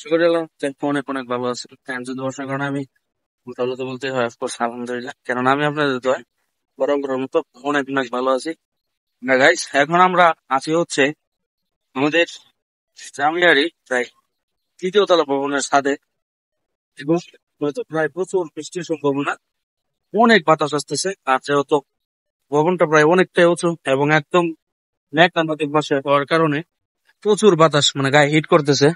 শুক্রিয়া, অনেক অনেক ভালো আছে। যদি বর্ষার কারণে আমি তাহলে তো বলতে হয় অফকোর্স আলহামদুলিল্লাহ, কারণ আমি আপনাদের দোয়ায় বরং বরং মতো অনেক অনেক ভালো আছি। না গাইস, এখন আমরা আছি হচ্ছে আমাদের জামিয়ারি প্রায় তৃতীয় তলা ভবনের ছাদে, এবং হয়তো প্রায় প্রচুর বৃষ্টির সম্ভাবনা, অনেক বাতাস আসতেছে। আর যেহেতু ভবনটা প্রায় অনেকটাই উঁচু এবং একদম মেঘনা নদীর পাশে হওয়ার কারণে প্রচুর বাতাস মানে গায়ে হিট করতেছে,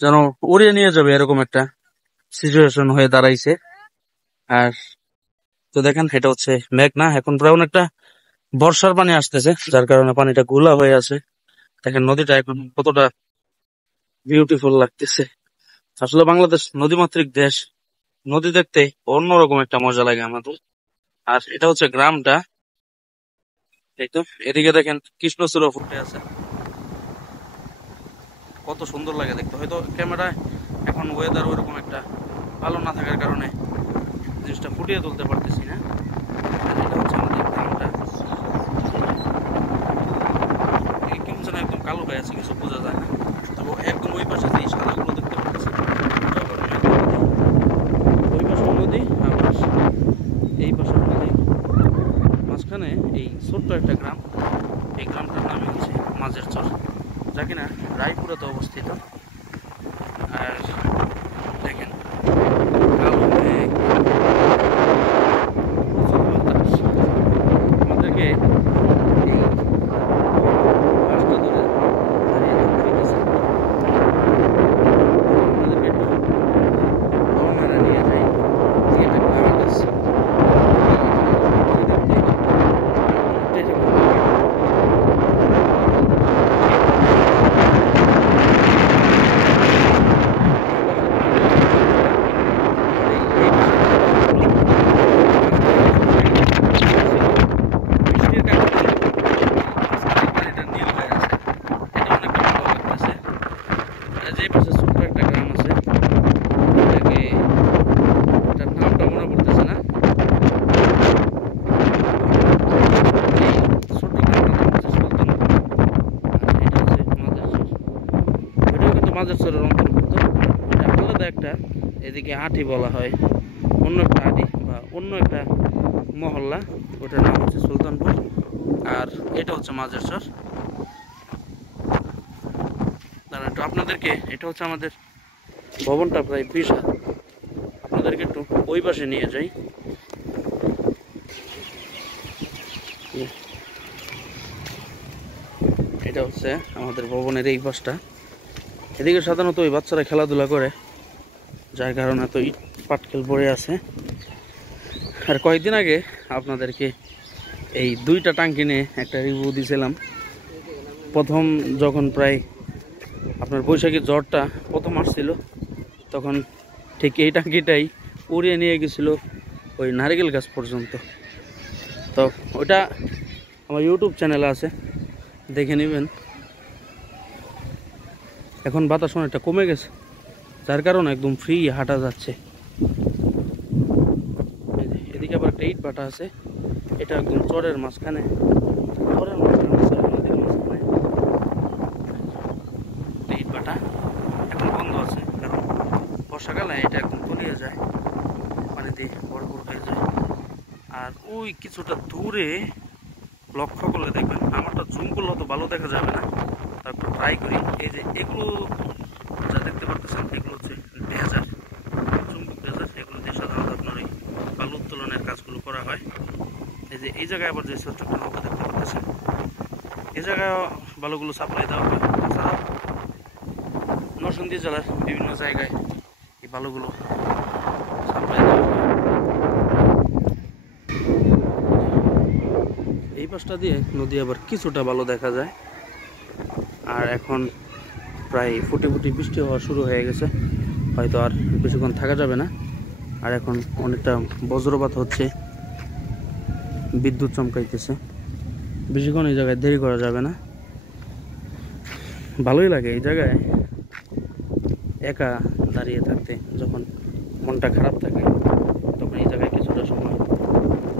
যেন উড়িয়ে নিয়ে যাবে এরকম একটা সিচুয়েশন হয়ে দাঁড়াইছে। আর তো দেখেন, এটা হচ্ছে মেঘনা, এখন প্রায় অনেকটা বর্ষার পানি আসতেছে, যার কারণে পানিটা ঘোলা হয়ে আছে। দেখেন নদীটা এখন কতটা বিউটিফুল লাগতেছে। আসলে বাংলাদেশ নদীমাতৃক দেশ, নদী দেখতে অন্যরকম একটা মজা লাগে আমাদের। আর এটা হচ্ছে গ্রামটা, এই তো এদিকে দেখেন কৃষ্ণচূড়া ফুটে আছে, কত সুন্দর লাগে দেখতে। হয়তো ক্যামেরায় এখন ওয়েদার ওইরকম একটা ভালো না থাকার কারণে জিনিসটা ফুটিয়ে তুলতে পারতেছি না। আর এটা হচ্ছে আমাদের গ্রামটা, কেমন যেন একদম কালো হয়ে আছে, কিছু বোঝা যায় না। তবে একদম ওই পাশে যে সাদাগুলো দেখতে পাচ্ছি, ওই পাশে নদী, আবার এই পাশে নদী, মাঝখানে এই ছোট্ট একটা গ্রাম। এই গ্রামটার নাম হচ্ছে মাঝের চর, যা কিনা রায়পুরাতে অবস্থিত। আর দেখেন কালো মেঘ, প্রচুর বাতাস আমাদেরকে এই গাছটা ধরে দাঁড়িয়ে থাকতে হইতেছে। আপনাদেরকে একটু রওনারা নিয়ে যাই, যে এটা গ্রাম আছে, অনেকটাই যেমন লাগে। ওই পাশে পানিটা একটু ঠান্ডা, আর এই পাশে যে গাছগুলো, এই গাছগুলো শুকিয়ে ছিল বৃষ্টির কারণে। এই মাঝখানের পানিটা নীল হয়ে আছে, এটা অনেকটা ভালো লাগতেছে। আর যে পাশে ছোট্ট একটা গ্রাম আছে, এটাকে, এটার নামটা মনে পড়তেছে না। এই ছোট্ট গ্রামটার নাম হচ্ছে সুলতানপুর, আর এটা হচ্ছে মাঝেরচর। ওইটাও কিন্তু মাঝেরচরের অন্তর্ভুক্ত, ওটা আলাদা একটা, এদিকে আটি বলা হয়, অন্য একটা আটি বা অন্য একটা মহল্লা, ওটার নাম হচ্ছে সুলতানপুর। আর এটা হচ্ছে মাঝেরচর। তারা একটু আপনাদেরকে, এটা হচ্ছে আমাদের ভবনটা প্রায় বিশাল, আপনাদেরকে একটু ওই পাশে নিয়ে যাই। এটা হচ্ছে আমাদের ভবনের এই পাশটা, এদিকে সাধারণত ওই বাচ্চারা খেলাধুলা করে, যার কারণে তো ইট পাটকেল পড়ে আছে। আর কয়েকদিন আগে আপনাদেরকে এই দুইটা টাঙ্কি নিয়ে একটা রিভিউ দিয়েছিলাম। প্রথম যখন প্রায় আপনার বৈশাখী ঝড়টা প্রথম আসছিল, তখন ঠিক এই টাঙ্কিটাই উড়িয়ে নিয়ে গেছিল ওই নারকেল গাছ পর্যন্ত। তো ওটা আমার ইউটিউব চ্যানেলে আছে, দেখে নেবেন। এখন বাতাস অনেকটা কমে গেছে, যার কারণে একদম ফ্রি হাঁটা যাচ্ছে। এদিকে আবার একটা ইট ভাটা আছে, এটা একদম চরের মাঝখানে, চরের মাঝখানে নদীর মাঝখানে ইট ভাটা। এখন বন্ধ আছে, কারণ বর্ষাকালে এটা একদম তলিয়ে যায়, পানি দিয়ে ভরপুর হয়ে যায়। আর ওই কিছুটা দূরে লক্ষ্য করলে দেখবেন, আমারটা জুম করলে তো ভালো দেখা যাবে না, তারপর ট্রাই করি। এই যে এগুলো যা দেখতে পাচ্ছেন, এগুলো হচ্ছে ডেজার, চুম্বক ডেজার, এগুলো দিয়ে সাধারণত আপনার ওই বালু উত্তোলনের কাজগুলো করা হয়। এই যে এই জায়গায় আবার যে ছোট্ট একটা নৌকা দেখতে পাচ্ছেন, এই জায়গায় বালুগুলো সাপ্লাই দেওয়া হয়। তাছাড়াও নরসিংদী জেলার বিভিন্ন জায়গায় এই বালুগুলো সাপ্লাই দেওয়া হয়। এই পাশটা দিয়ে নদী আবার কিছুটা ভালো দেখা যায়। আর এখন প্রায় ফুটি ফুটি বৃষ্টি হওয়া শুরু হয়ে গেছে, হয়তো আর বেশিক্ষণ থাকা যাবে না। আর এখন অনেকটা বজ্রপাত হচ্ছে, বিদ্যুৎ চমকাইতেছে, বেশিক্ষণ এই জায়গায় দেরি করা যাবে না। ভালোই লাগে এই জায়গায় একা দাঁড়িয়ে থাকতে, যখন মনটা খারাপ থাকে তখন এই জায়গায় কিছুটা সময়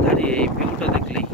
দাঁড়িয়ে এই ভিউটা দেখলেই